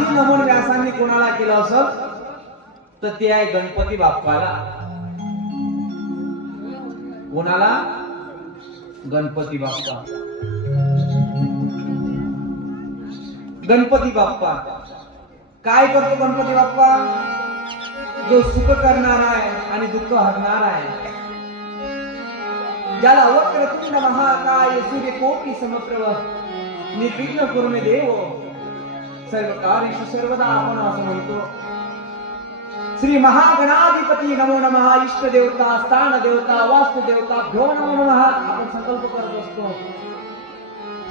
आधी नमन व्यासांनी कोणाला केलं असेल तर ते आहे गणपती बाप्पाला. कोणाला? गणपती बाप्पा. गणपती बाप्पा काय करतो? गणपती बाप्पा जो सुख करणार आहे आणि दुःख हरणार आहे, ज्याला वक्रतुंड महाकाय सूर्यकोटि समप्रभ निर्विघ्न कुरुमे देव सर्व कार्येषु सर्वदा आपण असं म्हणतो. श्री महागणाधिपती नमो नमः. इष्ट देवता, स्थान देवता, वास्तु देवता भ्यो नमो नमः आपण संकल्प करत असतो.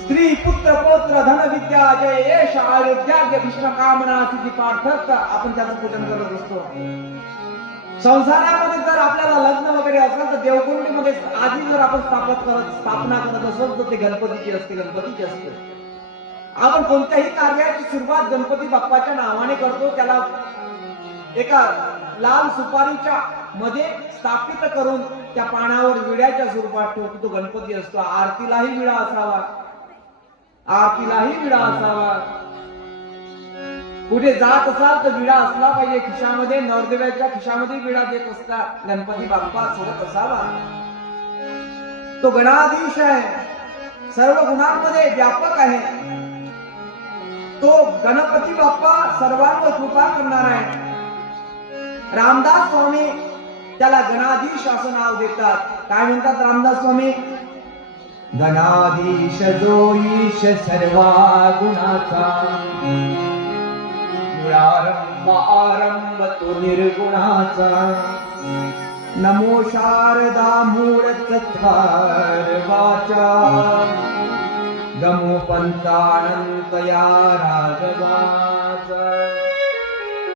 स्त्री पुत्र पौत्र धन विद्या जय यश आरोग्य विष्णू कामना सिद्धी पार्थक आपण त्याचं पूजन करत असतो. संसारामध्ये जर आपल्याला लग्न वगैरे असेल तर देवकुंडीमध्ये आधी जर आपण स्थापना करत असेल तर ते गणपतीची असते, गणपतीची असते. आपण कोणत्याही कार्याची सुरुवात गणपती बाप्पाच्या नावाने करतो. त्याला एका लाल सुपारीच्या मध्ये स्थापित करून त्या पानावर विड्याच्या स्वरूपात ठेवतो. तो गणपती असतो. आरतीलाही विडा असावा, आरतीलाही विडा असावा. कुठे जात असाल तर विडा असला पाहिजे खिशामध्ये. नवरदेवाच्या खिशामध्ये विडा देत असतात. गणपती बाप्पा सोबत असावा. तो गणाधीश आहे, सर्व गुणांमध्ये व्यापक आहे. तो गणपती बाप्पा सर्वांवर कृपा करणार आहे. रामदास स्वामी त्याला गणाधीश असं नाव देतात. काय म्हणतात रामदास स्वामी? गणाधीश जो ईश सर्वा गुणाचा, मूळारंभ आरंभ तो निर्गुणाचा. नमो शारदा मूळ चत्वार वाचा, गमो पंतानंत या राघवा.